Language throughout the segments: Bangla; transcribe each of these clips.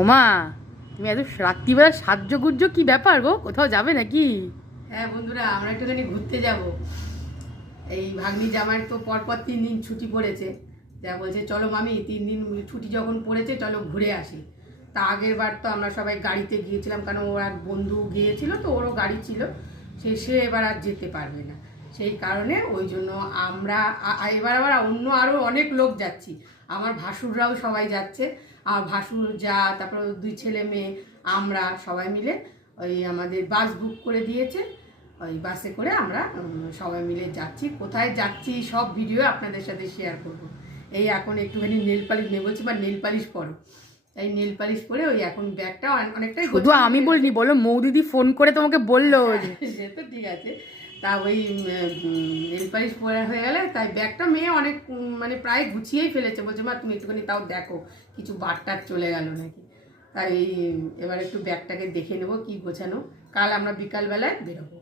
ওমা, তুমি এত রাত্রিবেলা সাজগুজ্জ কি ব্যাপার গো? কোথাও যাবে নাকি? হ্যাঁ বন্ধুরা, আমরা একটুখানি ঘুরতে যাব। এই ভাগ্নি জামাইয়ের তো পরপর 3 দিন ছুটি পড়েছে। যা বলছে চলো মামি 3 দিন ছুটি যখন পড়েছে চলো ঘুরে আসি। তা আগের বার তো আমরা সবাই গাড়িতে গিয়েছিলাম, কারণ ওর এক বন্ধু গিয়েছিল, তো ওরও গাড়ি ছিল। সে এবার আর যেতে পারবে না, সেই কারণে ওই জন্য আমরা এবার আবার অন্য আরও অনেক লোক যাচ্ছি। আমার ভাসুররাও সবাই যাচ্ছে। আমার ভাসুর যা, তারপর 2 ছেলে মেয়ে, আমরা সবাই মিলে ওই আমাদের বাস বুক করে দিয়েছে। ওই বাসে করে আমরা সবাই মিলে যাচ্ছি। কোথায় যাচ্ছি সব ভিডিও আপনাদের সাথে শেয়ার করব। এই এখন একটুখানি নেল পালিশ নেই বলছি, বা নেল পালিশ পরো, তাই নেল পালিশ পরে ওই এখন ব্যাগটা অনেকটাই শুধু আমি বলিনি, বলো মৌদিদি ফোন করে তোমাকে বললো। সে তো ঠিক আছে। তা ওই নেল পালিশ পরে হয়ে গেলে তাই ব্যাগটা মেয়ে অনেক মানে প্রায় গুছিয়েই ফেলেছে। বলছে মা তুমি একটুখানি তাও দেখো কিছু বারটার চলে গেল নাকি। তাই এবার একটু ব্যাগটাকে দেখে নেবো কি গোছানো। কাল আমরা বিকালবেলায় বেরোবো।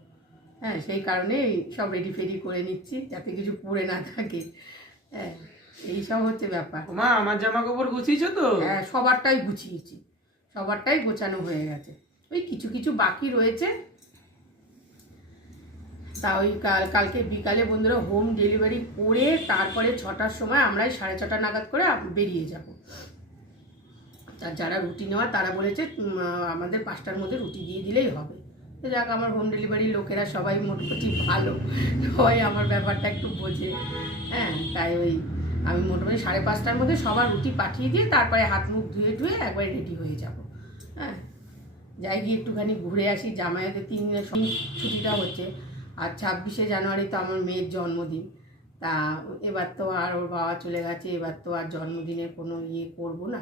হ্যাঁ, সেই কারণে সব রেডি ফেডি করে নিচ্ছি যাতে কিছু পরে না থাকে। হ্যাঁ, এইসব হচ্ছে ব্যাপার। মা আমার জামা কাপড় গুছিয়েছো তো? হ্যাঁ, সবারটাই গুছিয়েছি, সবারটাই গোছানো হয়ে গেছে। ওই কিছু কিছু বাকি রয়েছে। তা ওই কালকে বিকালে বন্ধুরা হোম ডেলিভারি করে তারপরে 6টার সময় আমরা 6:30 নাগাদ করে বেরিয়ে যাব। আর যারা রুটি নেওয়া তারা বলেছে আমাদের 5টার মধ্যে রুটি দিয়ে দিলেই হবে। তো যাক, আমার হোম ডেলিভারি লোকেরা সবাই মোটামুটি ভালো, সবাই আমার ব্যাপারটা একটু বোঝে। হ্যাঁ, তাই ওই আমি মোটামুটি 5:30টার মধ্যে সবার রুটি পাঠিয়ে দিয়ে তারপরে হাত মুখ ধুয়ে একবারে রেডি হয়ে যাব। হ্যাঁ, যাই গিয়ে একটুখানি ঘুরে আসি। জামাইদের 3 দিনের ছুটিটা হচ্ছে। আর 26শে জানুয়ারি তো আমার মেয়ের জন্মদিন। তা এবার তো আর ওর বাবা চলে গেছে, এবার তো আর জন্মদিনের কোনো করবো না।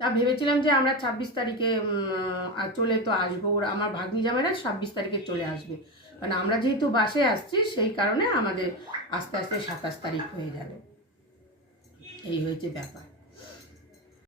তা ভেবেছিলাম যে আমরা 26 তারিখে চলে তো আসবো। ওরা আমার ভাগ্নি জামাইরা 26 তারিখে চলে আসবে, কারণ আমরা যেহেতু বাসে আসছি সেই কারণে আমাদের আস্তে আস্তে 27 তারিখ হয়ে যাবে। এই হয়েছে ব্যাপার।